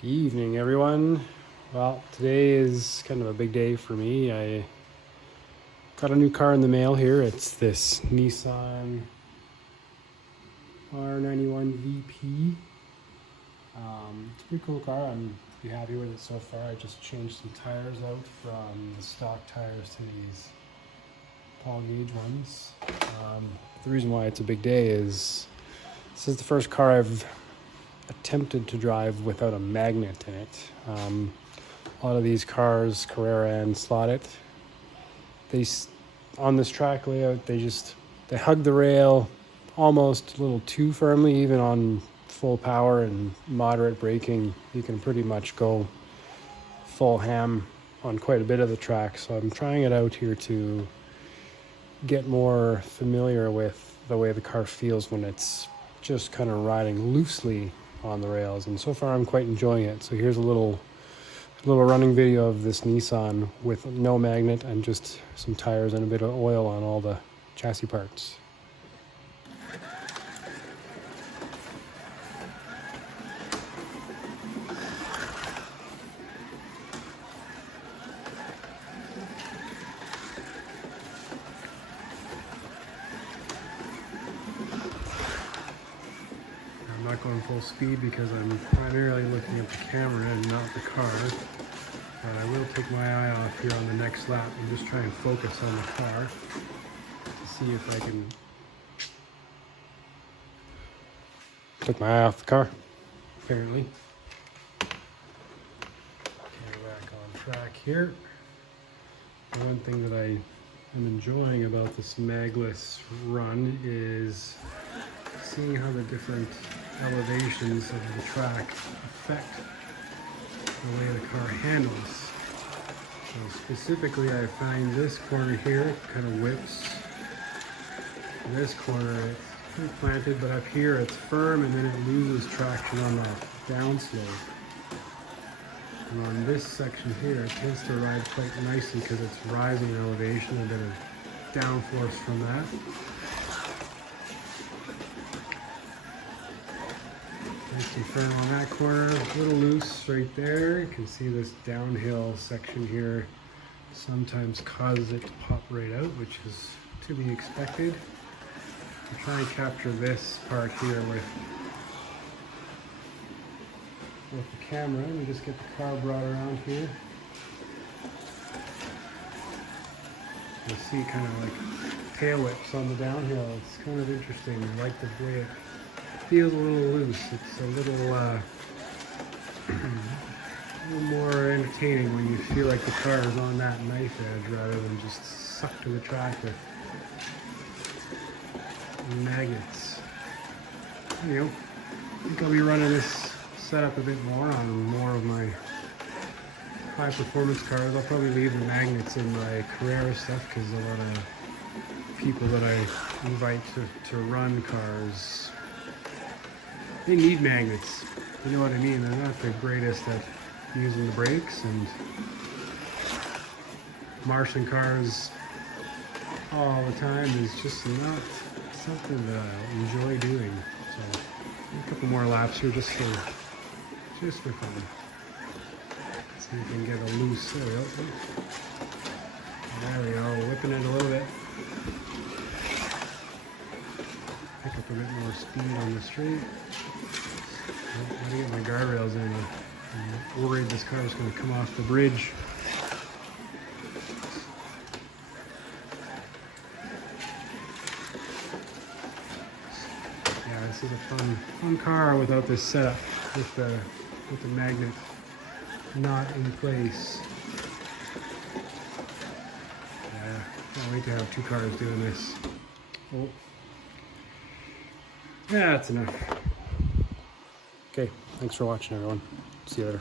Good evening, everyone. Well, today is kind of a big day for me. I got a new car in the mail here. It's this Nissan R91 VP. It's a pretty cool car. I'm pretty happy with it so far. I just changed some tires out from the stock tires to these Paul gauge ones. The reason why it's a big day is this is the first car I've attempted to drive without a magnet in it. A lot of these cars, Carrera and Slot.it, on this track layout, they hug the rail almost a little too firmly. Even on full power and moderate braking, you can pretty much go full ham on quite a bit of the track. So I'm trying it out here to get more familiar with the way the car feels when it's just kind of riding loosely on the rails, and so far I'm quite enjoying it. So here's a little running video of this Nissan with no magnet and just some tires and a bit of oil on all the chassis parts. I'm not going full speed because I'm primarily looking at the camera and not the car. But I will take my eye off here on the next lap and just try and focus on the car to see if I can take my eye off the car, apparently. Okay, back on track here. The one thing that I am enjoying about this magless run is seeing how the different elevations of the track affect the way the car handles. So specifically, I find this corner here kind of whips. This corner, it's pretty planted, but up here it's firm, and then it loses traction on the downslope. And on this section here, it tends to ride quite nicely because it's rising in elevation, a bit of downforce from that. Nice and firm on that corner, a little loose right there. You can see this downhill section here sometimes causes it to pop right out, which is to be expected. I'll try and capture this part here with the camera. Let me just get the car brought around here. You'll see kind of like tail whips on the downhill. It's kind of interesting. I like the way it feels a little loose. It's a little more entertaining when you feel like the car is on that knife edge rather than just sucked to the track with magnets. Anyway, I think I'll be running this setup a bit more on more of my high performance cars. I'll probably leave the magnets in my Carrera stuff because a lot of people that I invite to run cars, they need magnets. You know what I mean? They're not the greatest at using the brakes, and marshalling cars all the time is just not something that I enjoy doing. So a couple more laps here just for fun. See if we can get a loose. There we go. There we go. Whipping it a little bit. Pick up a bit more speed on the straight. I gotta get my guardrails in. I'm worried this car is going to come off the bridge. Yeah, this is a fun car without this setup with the magnet not in place. Yeah, can't wait to have two cars doing this. Oh. Yeah, that's enough. Okay, thanks for watching, everyone. See you later.